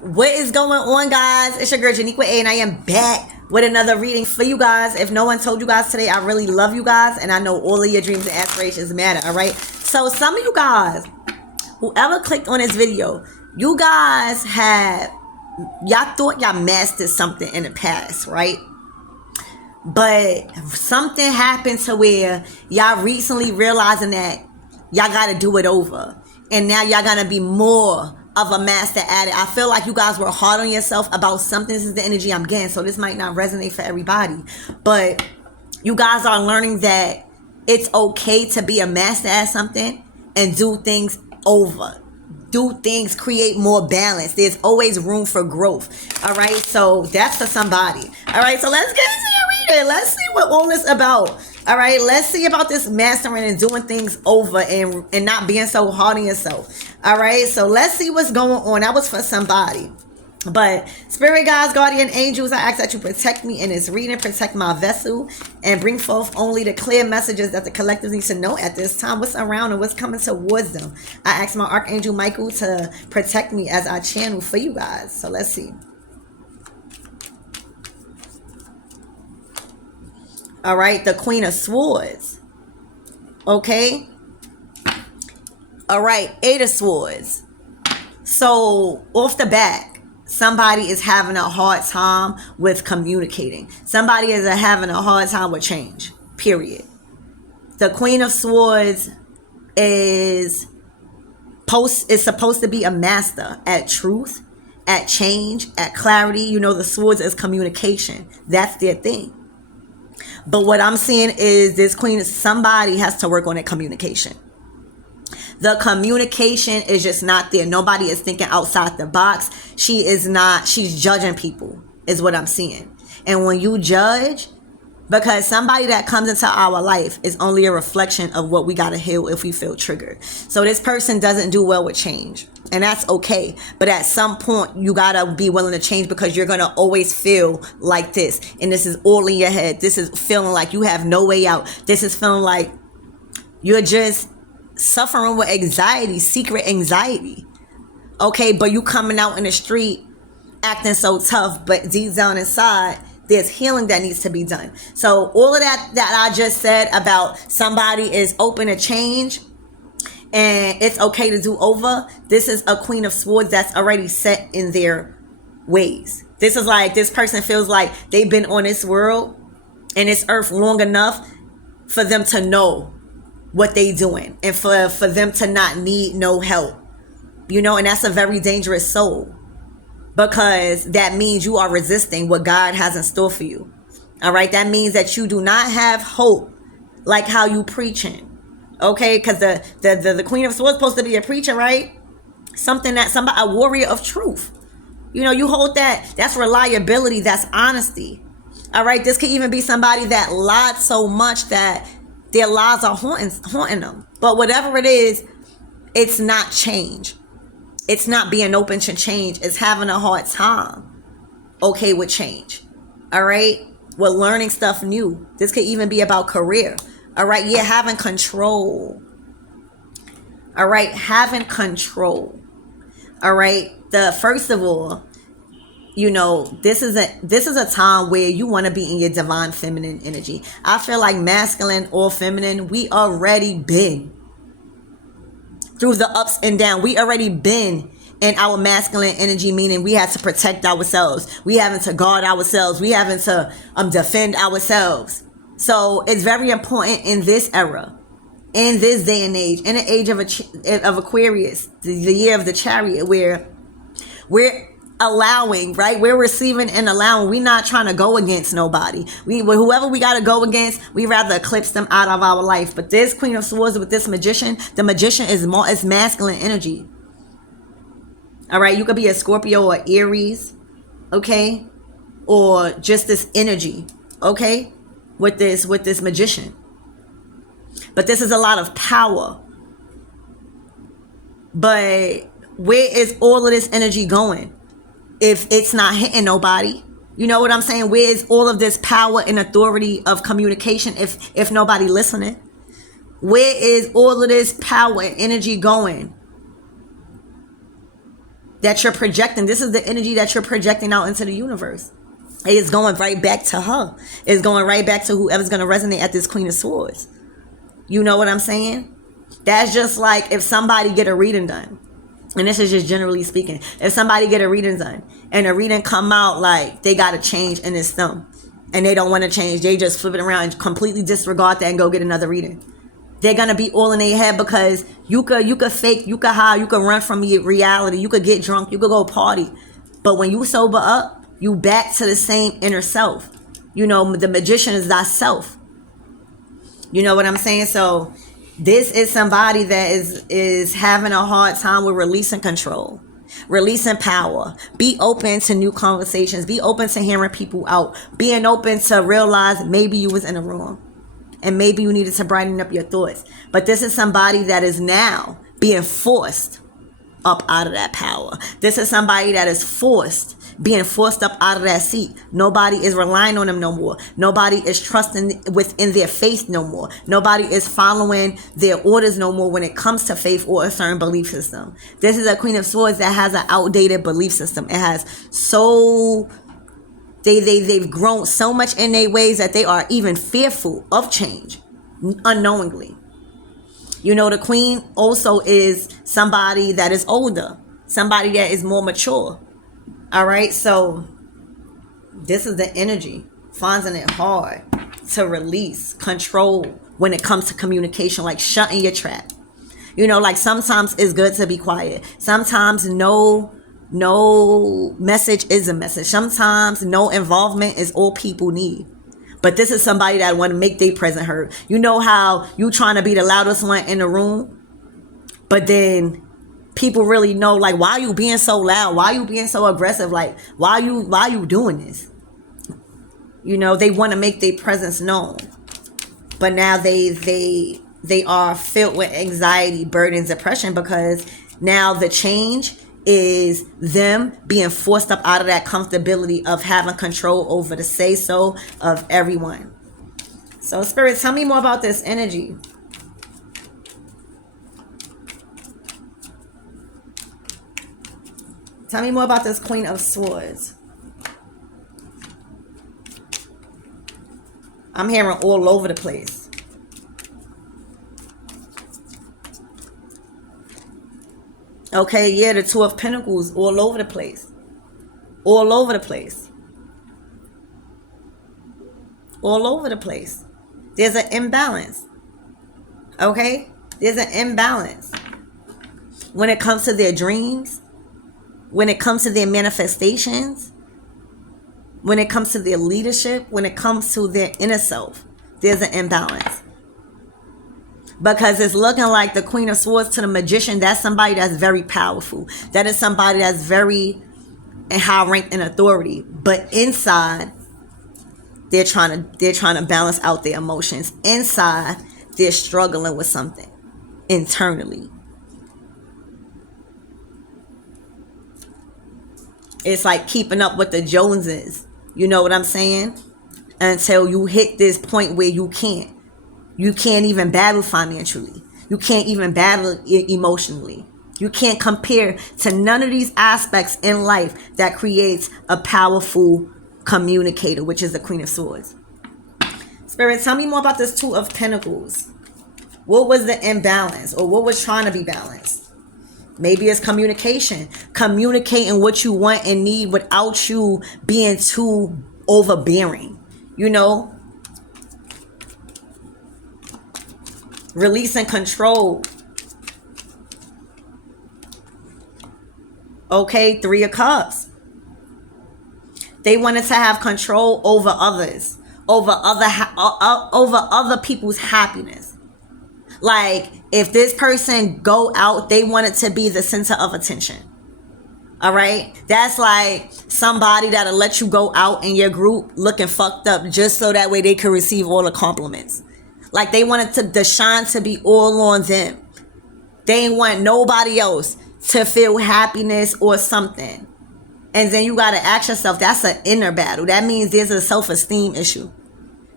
What is going on, guys? It's your girl Janiqua A, and I am back with another reading for you guys. If no one told you guys today, I really love you guys, and I know all of your dreams and aspirations matter. All right. So some of you guys, whoever clicked on this video, you guys y'all thought y'all mastered something in the past, right? But something happened to where y'all recently realizing that y'all got to do it over, and now y'all gonna be more of a master at it. I feel like you guys were hard on yourself about something. This is the energy I'm getting, so this might not resonate for everybody, but you guys are learning that it's okay to be a master at something and do things over, do things, create more balance. There's always room for growth. All right, so that's for somebody. All right, so let's get into your reading. Let's see what all this about. All right, let's see about this mastering and doing things over and not being so hard on yourself. All right, so let's see what's going on. That was for somebody. But spirit guides, guardian angels, I ask that you protect me in this reading, protect my vessel, and bring forth only the clear messages that the collective needs to know at this time. What's around and what's coming towards them. I ask my archangel Michael to protect me as I channel for you guys. So let's see. All right, the Queen of Swords. Okay. All right, Eight of Swords. So off the back, somebody is having a hard time with communicating. Somebody is having a hard time with change, period. The Queen of Swords is supposed to be a master at truth, at change, at clarity. You know, the swords is communication. That's their thing. But what I'm seeing is this queen, somebody has to work on that communication. The communication is just not there. Nobody is thinking outside the box. She's judging people is what I'm seeing. And when you judge, because somebody that comes into our life is only a reflection of what we got to heal if we feel triggered. So this person doesn't do well with change. And that's okay. But at some point, you got to be willing to change, because you're going to always feel like this. And this is all in your head. This is feeling like you have no way out. This is feeling like you're just suffering with anxiety, secret anxiety. Okay, but you coming out in the street acting so tough, but deep down inside, there's healing that needs to be done. So all of that I just said about somebody is open to change and it's okay to do over. This is a Queen of Swords that's already set in their ways. This is like, this person feels like they've been on this world and this earth long enough for them to know what they doing and for them to not need no help. You know, and that's a very dangerous soul, because that means you are resisting what God has in store for you. All right, that means that you do not have hope like how you preaching. Okay, because the Queen of Swords is supposed to be a preacher, right? A warrior of truth. You know, you hold that's reliability, that's honesty. All right, this could even be somebody that lied so much that their lies are haunting them. But whatever it is, it's not change. It's not being open to change. It's having a hard time, okay, with change. All right, with learning stuff new. This could even be about career. All right, yeah, having control. All right, having control. All right, first of all, you know, this is a time where you want to be in your divine feminine energy. I feel like masculine or feminine, we already been through the ups and downs. We already been in our masculine energy, meaning we had to protect ourselves. We having to guard ourselves. We having to defend ourselves. So it's very important in this era, in this day and age, in the age of Aquarius, the year of the chariot, where we're allowing, right? We're receiving and allowing. We're not trying to go against nobody. Whoever we got to go against, we rather eclipse them out of our life. But this Queen of Swords with this magician, the magician is masculine energy. All right, you could be a Scorpio or Aries, okay, or just this energy, okay, with this magician. But this is a lot of power. But where is all of this energy going if it's not hitting nobody? You know what I'm saying? Where is all of this power and authority of communication if nobody listening? Where is all of this power and energy going that you're projecting. This is the energy that you're projecting out into the universe. It's going right back to her. It's going right back to whoever's going to resonate at this Queen of Swords. You know what I'm saying? That's just like if somebody get a reading done. And this is just generally speaking. If somebody get a reading done and a reading come out like they got to change in this thumb and they don't want to change, they just flip it around and completely disregard that and go get another reading. They're going to be all in their head because you could fake, you could hide, you could run from reality, you could get drunk, you could go party. But when you sober up, you back to the same inner self. You know, the magician is thyself. You know what I'm saying? So this is somebody that is having a hard time with releasing control, releasing power. Be open to new conversations. Be open to hearing people out. Being open to realize maybe you was in the wrong. And maybe you needed to brighten up your thoughts. But this is somebody that is now being forced up out of that power. This is somebody that is being forced up out of that seat. Nobody is relying on them no more. Nobody is trusting within their faith no more. Nobody is following their orders no more when it comes to faith or a certain belief system. This is a Queen of Swords that has an outdated belief system. It has they've grown so much in their ways that they are even fearful of change unknowingly. You know, the Queen also is somebody that is older, somebody that is more mature. All right, so this is the energy, finding it hard to release control when it comes to communication, like shutting your trap. You know, like sometimes it's good to be quiet. Sometimes no message is a message. Sometimes no involvement is all people need. But this is somebody that want to make their presence heard. You know how you trying to be the loudest one in the room, but then people really know, like, why are you being so loud? Why are you being so aggressive? Like, why you doing this? You know, they want to make their presence known, but now they are filled with anxiety, burden, depression, because now the change is them being forced up out of that comfortability of having control over the say-so of everyone. So, Spirit, tell me more about this energy. Tell me more about this Queen of Swords. I'm hearing all over the place. Okay, yeah, the Two of Pentacles, all over the place. All over the place. All over the place. There's an imbalance. Okay? There's an imbalance. When it comes to their dreams, when it comes to their manifestations, when it comes to their leadership, when it comes to their inner self, there's an imbalance. Because it's looking like the Queen of Swords to the Magician, that's somebody that's very powerful. That is somebody that's very high ranked in authority. But inside, they're trying to balance out their emotions. Inside, they're struggling with something internally. It's like keeping up with the Joneses. You know what I'm saying? Until you hit this point where you can't. You can't even battle financially. You can't even battle emotionally. You can't compare to none of these aspects in life that creates a powerful communicator, which is the Queen of Swords. Spirit, tell me more about this Two of Pentacles. What was the imbalance, or what was trying to be balanced? Maybe it's communication. Communicating what you want and need without you being too overbearing. You know? Releasing control. Okay, Three of Cups. They wanted to have control over others, over other people's happiness. Like, if this person go out, they want it to be the center of attention. All right? That's like somebody that'll let you go out in your group looking fucked up just so that way they can receive all the compliments. Like, they wanted the shine to be all on them. They ain't want nobody else to feel happiness or something. And then you got to ask yourself, that's an inner battle. That means there's a self-esteem issue.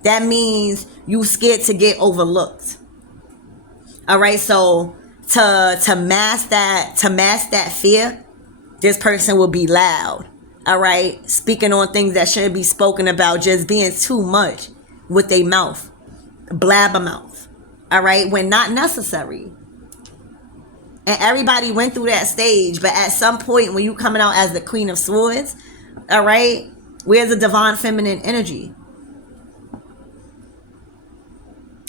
That means you scared to get overlooked. All right, so to mask that fear, This person will be loud. All right. Speaking on things that shouldn't be spoken about. Just being too much with their mouth. Blabbermouth. All right. When not necessary. And everybody went through that stage. But at some point when you coming out as the Queen of Swords. All right. Where's the divine feminine energy?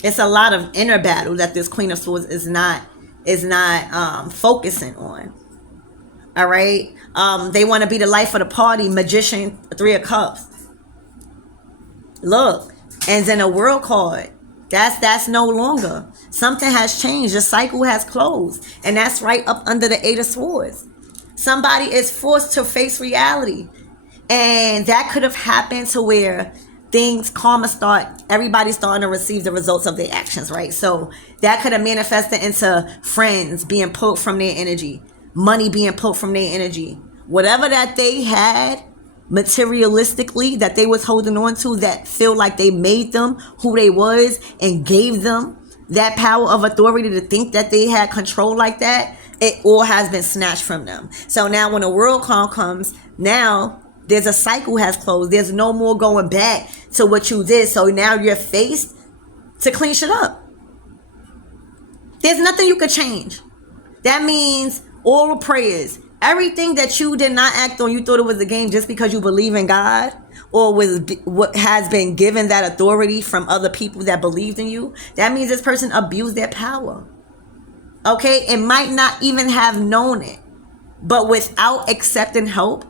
It's a lot of inner battle that this Queen of Swords is not focusing on. All right. They want to be the life of the party. Magician, 3 of Cups. Look, and then a World card. That's no longer. Something has changed. The cycle has closed, and that's right up under the 8 of Swords. Somebody is forced to face reality, and that could have happened to where everybody's starting to receive the results of their actions, right? So that could have manifested into friends being pulled from their energy, money being pulled from their energy, whatever that they had materialistically that they was holding on to, that feel like they made them who they was and gave them that power of authority to think that they had control like that. It all has been snatched from them. So now when a world call comes, now there's a cycle has closed. There's no more going back to what you did. So now you're faced to clean shit up. There's nothing you could change. That means oral prayers, everything that you did not act on, you thought it was a game just because you believe in God, or with what has been given that authority from other people that believed in you. That means this person abused their power. Okay, it might not even have known it, but without accepting help,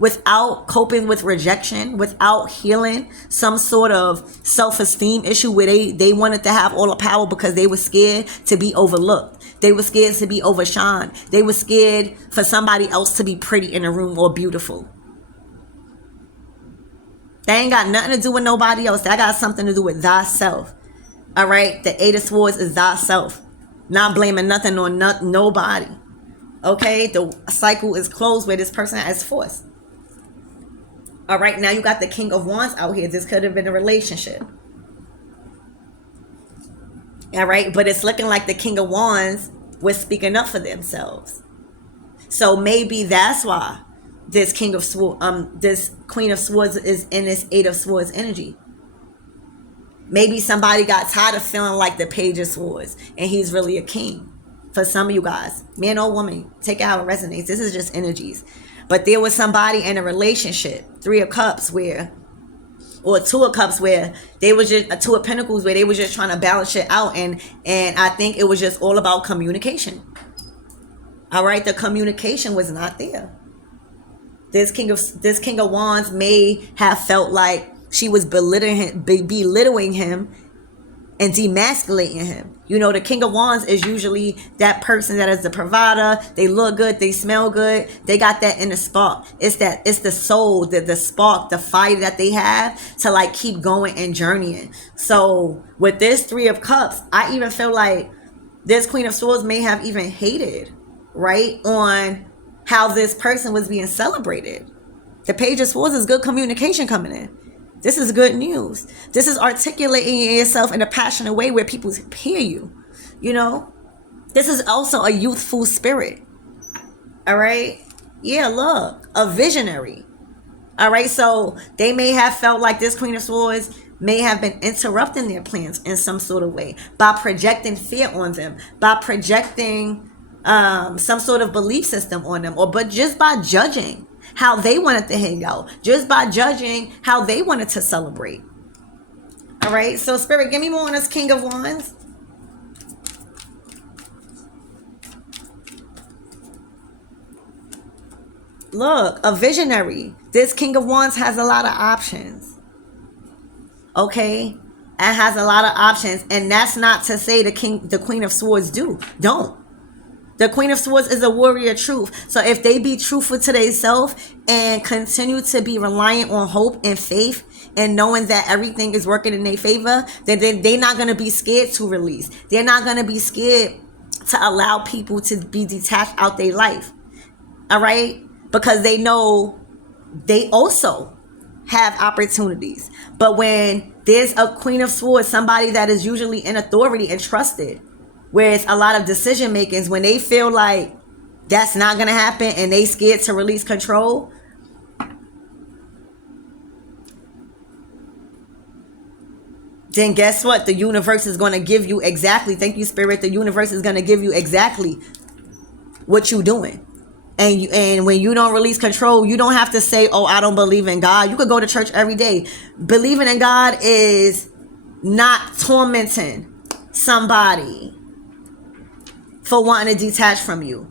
without coping with rejection, without healing some sort of self-esteem issue where they wanted to have all the power because they were scared to be overlooked. They were scared to be overshined. They were scared for somebody else to be pretty in a room or beautiful. That ain't got nothing to do with nobody else. That got something to do with thyself. All right? The 8 of Swords is thyself. Not blaming nothing on nobody. Okay? The cycle is closed where this person is forced. All right, now you got the King of Wands out here. This could have been a relationship. All right, but it's looking like the King of Wands was speaking up for themselves. So maybe that's why this Queen of Swords is in this 8 of Swords energy. Maybe somebody got tired of feeling like the Page of Swords, and he's really a king. For some of you guys, man or woman, take it how it resonates. This is just energies. But there was somebody in a relationship, 3 of Cups or 2 of Cups where they was just, 2 of Pentacles where they was just trying to balance shit out. And I think it was just all about communication. All right, the communication was not there. This King of Wands may have felt like she was belittling him and demasculating him. You know, the King of Wands is usually that person that is the provider. They look good. They smell good. They got that inner spark. It's the soul, the spark, the fire that they have to like keep going and journeying. So with this 3 of Cups, I even feel like this Queen of Swords may have even hated, right, on how this person was being celebrated. The Page of Swords is good communication coming in. This is good news. This is articulating yourself in a passionate way where people hear you. You know, this is also a youthful spirit. All right. Yeah, look, a visionary. All right. So they may have felt like this Queen of Swords may have been interrupting their plans in some sort of way by projecting fear on them, by projecting some sort of belief system on them, but just by judging how they wanted to hang out, just by judging how they wanted to celebrate. All right, so Spirit, give me more on this King of Wands. Look, a visionary. This King of Wands has a lot of options. Okay, it has a lot of options, and that's not to say the Queen of Swords don't. The Queen of Swords is a warrior of truth. So if they be truthful to themselves and continue to be reliant on hope and faith and knowing that everything is working in their favor, then they're not going to be scared to release. They're not going to be scared to allow people to be detached out their life. All right? Because they know they also have opportunities. But when there's a Queen of Swords, somebody that is usually in authority and trusted, where it's a lot of decision makings, when they feel like that's not gonna happen and they scared to release control, then guess what? The universe is going to give you exactly, thank you, Spirit, the universe is going to give you exactly what you doing. And when you don't release control, you don't have to say, oh, I don't believe in God. You could go to church every day. Believing in God is not tormenting somebody for wanting to detach from you.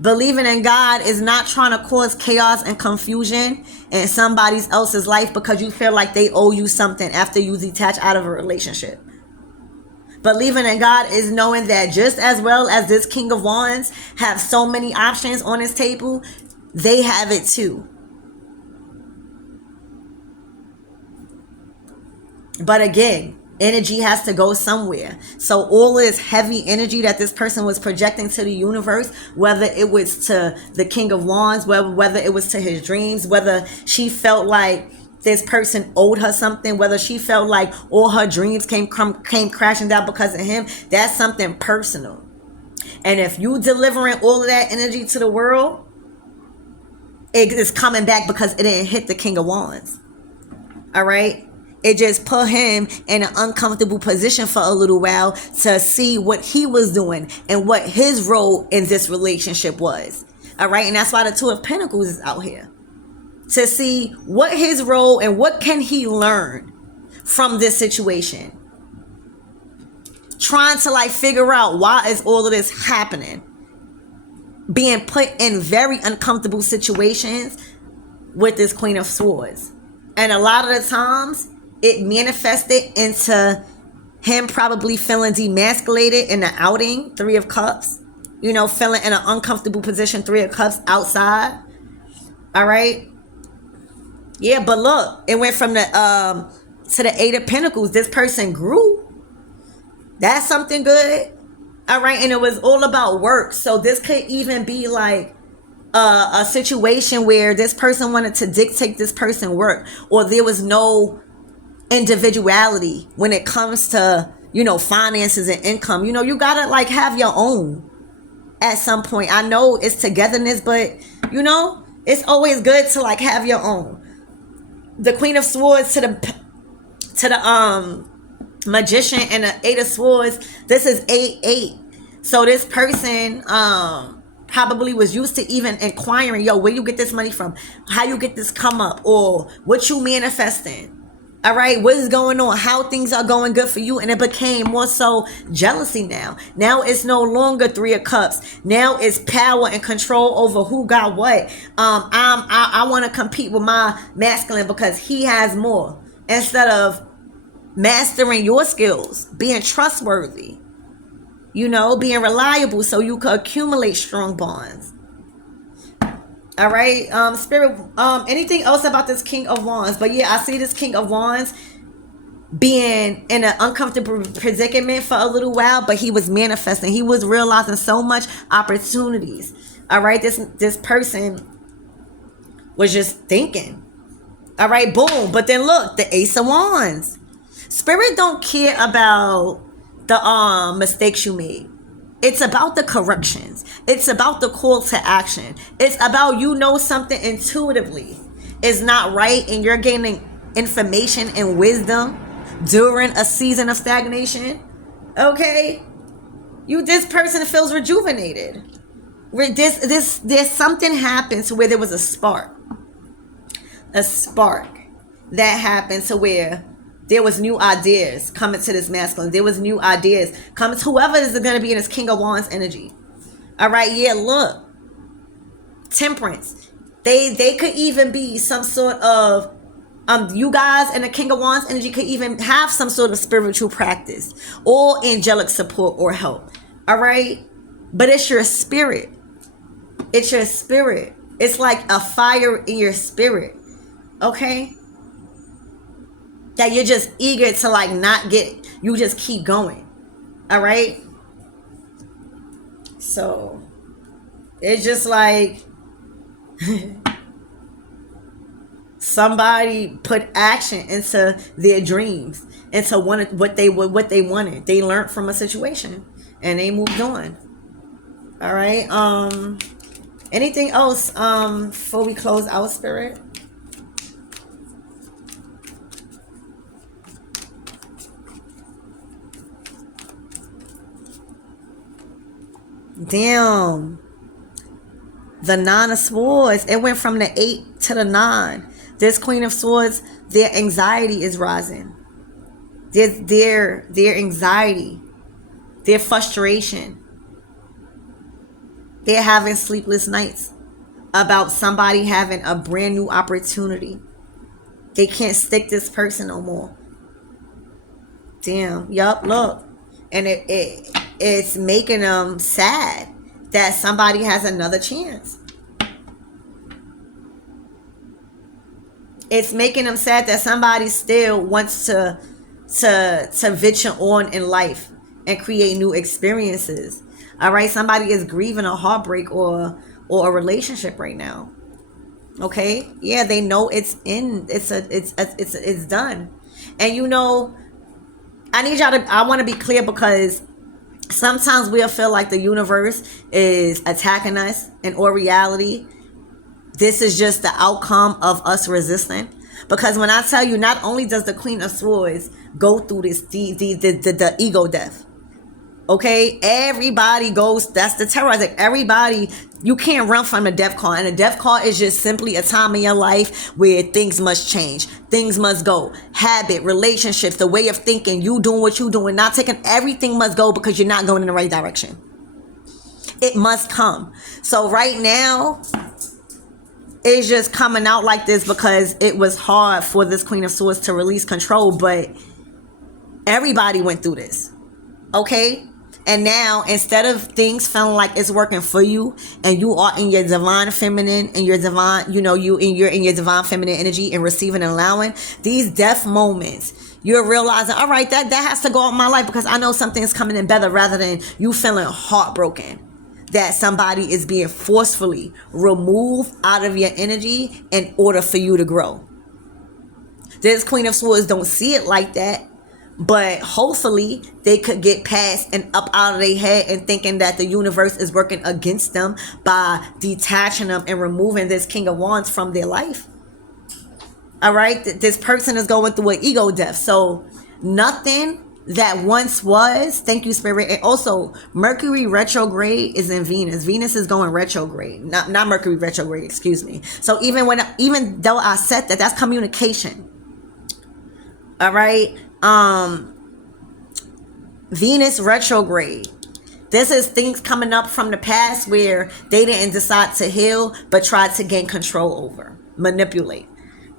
Believing in God is not trying to cause chaos and confusion in somebody else's life because you feel like they owe you something after you detach out of a relationship. Believing in God is knowing that just as well as this King of Wands have so many options on his table, they have it too. But again, energy has to go somewhere. So all this heavy energy that this person was projecting to the universe, whether it was to the King of Wands, whether it was to his dreams, whether she felt like this person owed her something, whether she felt like all her dreams came crashing down because of him, that's something personal. And if you delivering all of that energy to the world, it is coming back because it didn't hit the King of Wands. All right? It just put him in an uncomfortable position for a little while to see what he was doing and what his role in this relationship was. All right? And that's why the Two of Pentacles is out here. To see what his role and what can he learn from this situation. Trying to like figure out why is all of this happening. Being put in very uncomfortable situations with this Queen of Swords. And a lot of the times it manifested into him probably feeling demasculated in the outing, Three of Cups. You know, feeling in an uncomfortable position, Three of Cups outside. All right. Yeah, but look, it went from the to the Eight of Pentacles. This person grew. That's something good. All right. And it was all about work. So this could even be like a situation where this person wanted to dictate this person work, or there was no individuality when it comes to, you know, finances and income. You know, you gotta like have your own at some point. I know it's togetherness, but you know, it's always good to like have your own. The Queen of Swords to the Magician and the Eight of Swords. This is 8-8. So this person probably was used to even inquiring, yo, where you get this money from? How you get this come up? Or what you manifesting? All right, what is going on? How things are going good for you? And it became more so jealousy now. Now it's no longer Three of Cups. Now it's power and control over who got what. I want to compete with my masculine because he has more. Instead of mastering your skills, being trustworthy, you know, being reliable so you can accumulate strong bonds. All right, Spirit, anything else about this King of Wands? But yeah, I see this King of Wands being in an uncomfortable predicament for a little while, but he was manifesting. He was realizing so much opportunities. All right, this person was just thinking. All right, boom. But then look, the Ace of Wands. Spirit don't care about the mistakes you made. It's about the corrections. It's about the call to action. It's about, you know, something intuitively is not right and you're gaining information and wisdom during a season of stagnation. Okay? This person feels rejuvenated. There's something happens where there was a spark. A spark that happened to where there was new ideas coming to this masculine. There was new ideas coming to whoever is going to be in this King of Wands energy. All right, yeah, look. Temperance. They could even be some sort of, you guys in the King of Wands energy could even have some sort of spiritual practice or angelic support or help. All right? But it's your spirit. It's your spirit. It's like a fire in your spirit. Okay? That you're just eager to like not get, you just keep going. All right? So it's just like somebody put action into their dreams, into what they wanted. They learned from a situation and they moved on. All right. Anything else before we close out, Spirit? Damn. The Nine of Swords. It went from the 8 to the 9. This Queen of Swords, their anxiety is rising. Their anxiety, their frustration. They're having sleepless nights about somebody having a brand new opportunity. They can't stick this person no more. Damn. Yup, look. And it's making them sad that somebody has another chance. It's making them sad that somebody still wants to venture on in life and create new experiences. All right, somebody is grieving a heartbreak or a relationship right now. Okay, yeah, they know it's done. And you know, I want to be clear, because sometimes we'll feel like the universe is attacking us, and or reality, this is just the outcome of us resisting. Because when I tell you, not only does the Queen of Swords go through this, the ego death, okay, everybody goes, that's the terrorizer. Everybody, you can't run from a death card. And a death card is just simply a time in your life where things must change. Things must go. Habit, relationships, the way of thinking, you doing what you doing, not taking, everything must go because you're not going in the right direction. It must come. So right now, it's just coming out like this because it was hard for this Queen of Swords to release control, but everybody went through this. Okay? And now, instead of things feeling like it's working for you, and you are in your divine feminine and your divine, you're in your divine feminine energy and receiving and allowing these death moments, you're realizing, all right, that has to go out of my life because I know something's coming in better, rather than you feeling heartbroken that somebody is being forcefully removed out of your energy in order for you to grow. This Queen of Swords don't see it like that, but hopefully they could get past and up out of their head and thinking that the universe is working against them by detaching them and removing this King of Wands from their life. All right, this person is going through an ego death. So nothing that once was, thank you, Spirit. And also, Mercury retrograde is in Venus. Venus is going retrograde, not Mercury retrograde, excuse me. So even though I said that, that's communication. All right. Venus retrograde. This is things coming up from the past where they didn't decide to heal, but tried to gain control over, manipulate.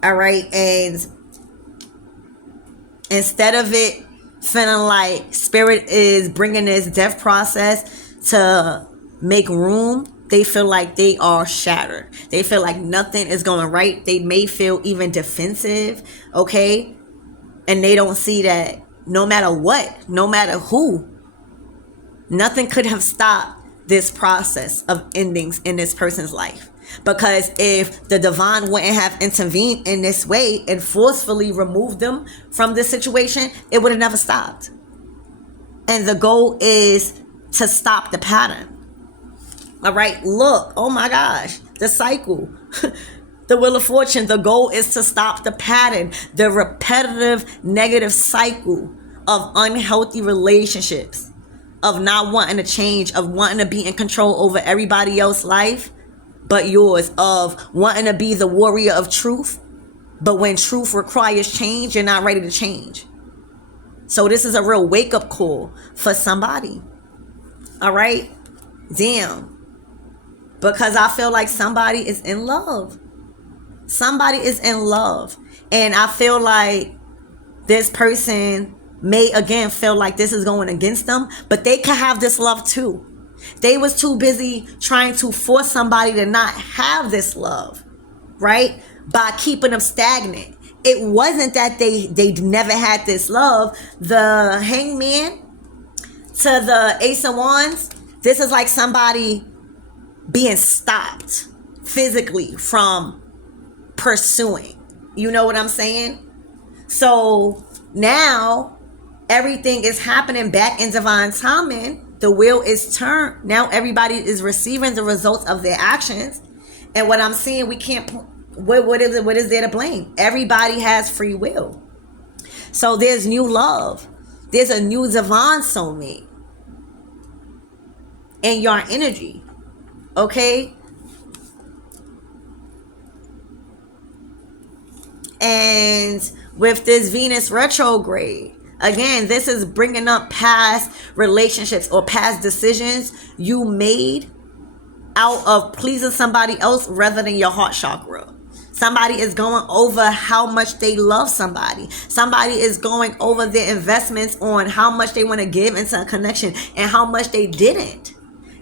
All right. And instead of it feeling like Spirit is bringing this death process to make room, they feel like they are shattered. They feel like nothing is going right. They may feel even defensive. Okay. And they don't see that no matter what, no matter who, nothing could have stopped this process of endings in this person's life. Because if the divine wouldn't have intervened in this way and forcefully removed them from this situation, it would have never stopped. And the goal is to stop the pattern. All right, look, oh my gosh, the cycle. The Wheel of Fortune, the goal is to stop the pattern, the repetitive negative cycle of unhealthy relationships, of not wanting to change, of wanting to be in control over everybody else's life but yours, of wanting to be the warrior of truth, but when truth requires change, you're not ready to change. So this is a real wake-up call for somebody. All right? Damn. Because I feel like somebody is in love. Somebody is in love. And I feel like this person may again feel like this is going against them, but they can have this love too. They was too busy trying to force somebody to not have this love, right? By keeping them stagnant. It wasn't that they never had this love. The Hangman to the Ace of Wands, this is like somebody being stopped physically from pursuing. You know what I'm saying? So now everything is happening back in divine timing The wheel is turned. Now everybody is receiving the results of their actions. And what I'm seeing, we can't, what is there to blame? Everybody has free will. So there's new love. There's a new divine soulmate in your energy. Okay? And with this Venus retrograde, again, this is bringing up past relationships or past decisions you made out of pleasing somebody else rather than your heart chakra. Somebody is going over how much they love somebody. Somebody is going over their investments on how much they want to give into a connection and how much they didn't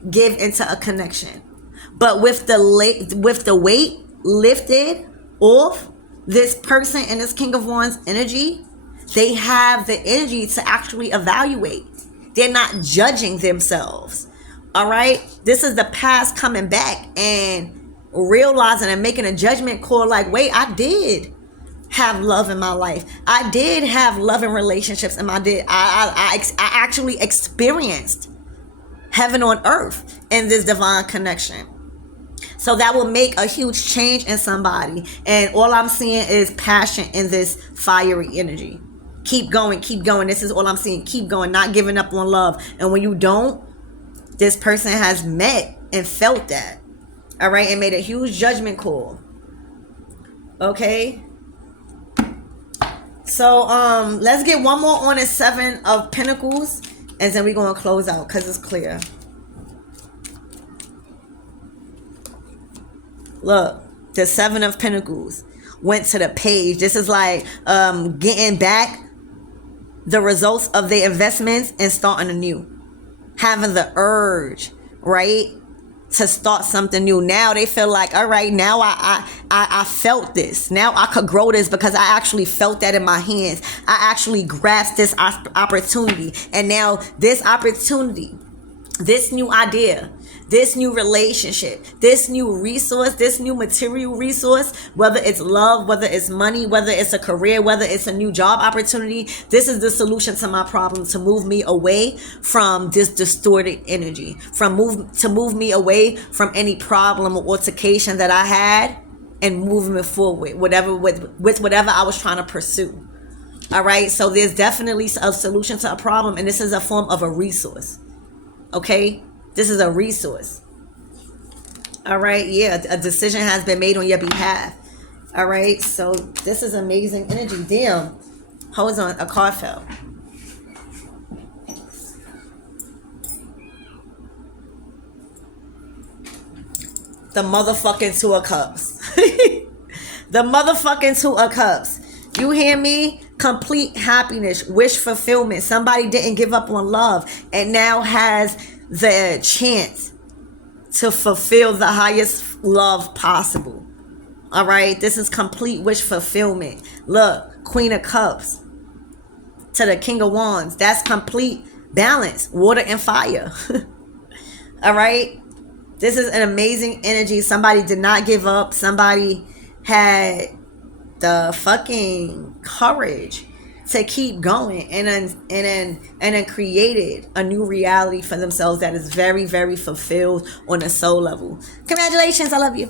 give into a connection. But with the weight lifted off this person and this King of Wands energy, they have the energy to actually evaluate. They're not judging themselves. All right? This is the past coming back and realizing and making a judgment call like, wait, I did have love in my life. I did have loving relationships and I actually experienced heaven on earth in this divine connection. So that will make a huge change in somebody. And all I'm seeing is passion in this fiery energy. Keep going, keep going. This is all I'm seeing. Keep going, not giving up on love. And when you don't, this person has met and felt that. All right, and made a huge judgment call. Okay. So let's get one more on the Seven of Pentacles, and then we're going to close out because it's clear. Look, the Seven of Pentacles went to the page. This is like getting back the results of their investments and starting anew. Having the urge, right, to start something new. Now they feel like, all right, now I felt this. Now I could grow this because I actually felt that in my hands. I actually grasped this opportunity. And now this opportunity, this new idea, this new relationship, this new resource, this new material resource, whether it's love, whether it's money, whether it's a career, whether it's a new job opportunity, this is the solution to my problem, to move me away from this distorted energy, to move me away from any problem or altercation that I had and moving me forward, with whatever I was trying to pursue. All right, so there's definitely a solution to a problem, and this is a form of a resource. Okay? This is a resource. All right. Yeah. A decision has been made on your behalf. All right. So this is amazing energy. Damn. Hold on. A card fell. The motherfucking Two of Cups. The motherfucking Two of Cups. You hear me? Complete happiness. Wish fulfillment. Somebody didn't give up on love and now has the chance to fulfill the highest love possible. All right, this is complete wish fulfillment. Look, Queen of Cups to the King of Wands. That's complete balance, water and fire. All right, this is an amazing energy. Somebody did not give up. Somebody had the fucking courage to keep going and then created a new reality for themselves that is very, very fulfilled on a soul level. Congratulations. I love you.